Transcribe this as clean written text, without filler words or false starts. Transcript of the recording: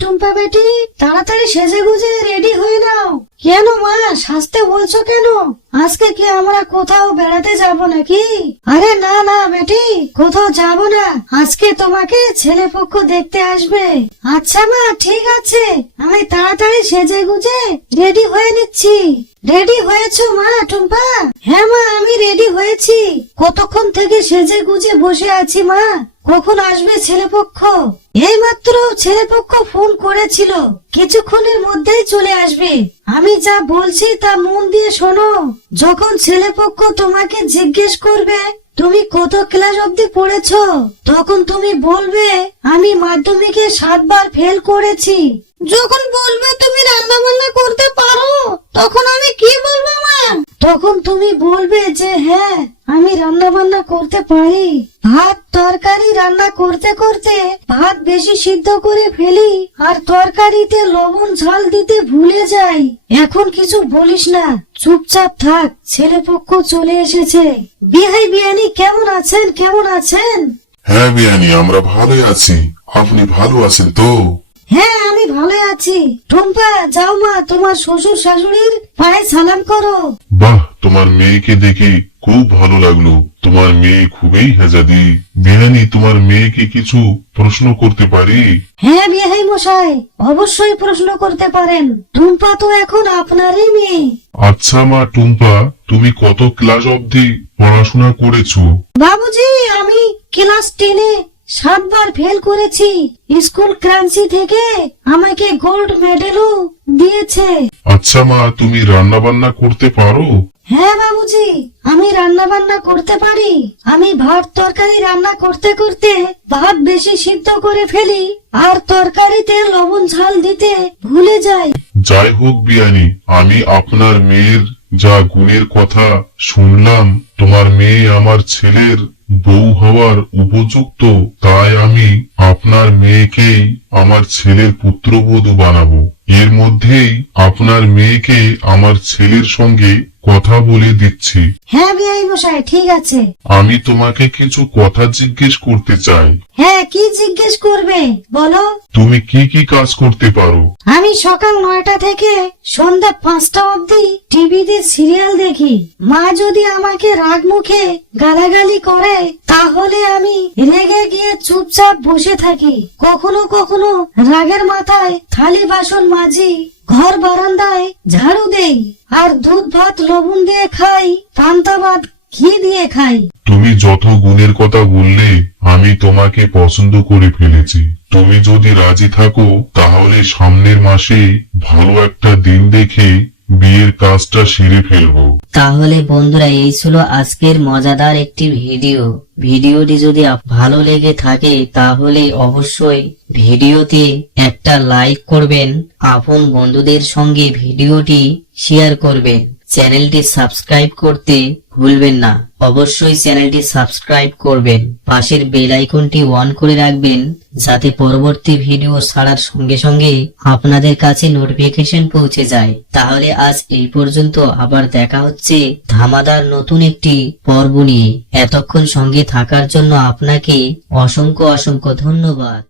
টুম্পা বেটি তাড়াতাড়ি সেজে গুজে রেডি হয়ে নাও। কেন মা, সাজতে বলছো কেন? আজকে কি আমরা কোথাও বেড়াতে যাব নাকি? আরে না না বেটি, কোথাও যাব না, আজকে তোমাকে ছেলে পক্ষ দেখতে আসবে। আচ্ছা মা, ঠিক আছে, আমি তাড়াতাড়ি সেজে গুজে রেডি হয়ে নিচ্ছি। রেডি হয়েছো মা টুম্পা? হ্যাঁ মা, আমি রেডি হয়েছি। কতক্ষণ থেকে সেজে গুজে বসে আছি মা, কখন আসবে ছেলেপক্ষ? এইমাত্র ছেলেপক্ষ ফোন করেছিল, কিছুক্ষণের মধ্যেই চলে আসবে। আমি যা বলছি তা মন দিয়ে শোনো। যখন ছেলেপক্ষ তোমাকে জিজ্ঞেস করবে তুমি কত ক্লাস অবধি পড়েছো, তখন তুমি বলবে আমি মাধ্যমিকে 7 বার ফেল করেছি। যখন বলবে তুমি রান্না বান্না করতে পারো, তখন আমি কি বলবো মা? তখন তুমি বলবে যে হ্যাঁ, আমি রান্না বান্না করতে পারি। ভাত তরকারি রান্না করতে করতে ভাত বেশি সিদ্ধ করে ফেলি, আর তরকারিতে লবণ ঝাল দিতে ভুলে যাই। এখন কিছু বলিস না, চুপচাপ থাক, ছেলেপক্ষ চলে এসেছে। বিহাই বিয়ানি কেমন আছেন? কেমন আছেন? হ্যাঁ বিয়ানি, আমরা ভালোই আছি। আপনি ভালো আছেন তো? হ্যাঁ, আমি ভালো আছি। টুম্পা, যাও মা, তোমার শ্বশুর শাশুড়ির পায়ে সালাম করো। বাহ, তোমার মেয়েকে দেখে খুব ভালো লাগলো। তোমার মেয়ে খুবই হেজাদি। বিয়ানি, তোমার মেয়েকে কিছু প্রশ্ন করতে পারি? হ্যাঁ বিহাই মশাই, অবশ্যই প্রশ্ন করতে পারেন। টুম্পা তো এখন আপনারই মেয়ে। আচ্ছা মা টুম্পা, তুমি কত ক্লাস অবধি পড়াশোনা করেছো? বাবুজি, আমি ক্লাস 10-এ 7 বার ফেল করেছি। স্কুল ক্রান্সি থেকে আমাকে গোল্ড মেডেলও দিয়েছে। আচ্ছা মা, তুমি রান্না বান্না করতে পারো? হ্যাঁ বাবুজি, আমি রান্না বান্না করতে পারি। আমি ভাত তরকারি রান্না করতে করতে ভাত বেশি সিদ্ধ করে ফেলি, আর তরকারিতে লবণ ঝাল দিতে ভুলে যাই। যাই হোক বিয়ানি, আমি আপনার মেয়ের যা গুণের কথা শুনলাম, তোমার মেয়ে আমার ছেলের বউ হওয়ার উপযুক্ত। তাই আমি আপনার মেয়েকেই আমার ছেলের পুত্রবধূ বানাবো। এর মধ্যেই আপনার মেয়েকে আমার ছেলের সঙ্গে কথা বলে দিচ্ছি। হ্যাঁ বিআই মশাই, ঠিক আছে। আমি তোমাকে কিছু কথা জিজ্ঞেস করতে চাই। হ্যাঁ, কি জিজ্ঞেস করবে বলো। তুমি কি কি কাজ করতে পারো? আমি সকাল 9টা থেকে সন্ধ্যা 5টা অবধি টিভিতে সিরিয়াল দেখি। মা যদি আমাকে রাগ মুখে গালাগালি করে, তাহলে আমি রেগে গিয়ে চুপচাপ বসে থাকি। কখনো কখনো রাগের মাথায় থালি বাসন মাজি, ঘর বারান্দায় ঝাড়ু দেই, আর দুধ ভাত লবণ দিয়ে খাই, পান্তা ভাত ঘি দিয়ে খাই। তুমি যত গুণের কথা বললে, আমি তোমাকে পছন্দ করে ফেলেছি। তুমি যদি রাজি থাকো, তাহলে সামনের মাসে ভালো একটা দিন দেখে বিয়ের কাজটা সেরে ফেলবো। তাহলে বন্ধুরা, এই ছিল আজকের মজাদার একটি ভিডিও। ভিডিওটি যদি ভালো লেগে থাকে, তাহলে অবশ্যই ভিডিওতে একটা লাইক করবেন, আপন বন্ধুদের সঙ্গে ভিডিওটি শেয়ার করবেন। চ্যানেলটি সাবস্ক্রাইব করতে ভুলবেন না। অবশ্যই চ্যানেলটি সাবস্ক্রাইব করবেন, পাশের বেল আইকনটি অন করে রাখবেন, যাতে পরবর্তী ভিডিও ছাড়ার সঙ্গে সঙ্গে আপনাদের কাছে নোটিফিকেশন পৌঁছে যায়। তাহলে আজ এই পর্যন্ত, আবার দেখা হচ্ছে ধামাদার নতুন একটি পর্ব নিয়ে। এতক্ষণ সঙ্গে থাকার জন্য আপনাকে অসংখ্য অসংখ্য ধন্যবাদ।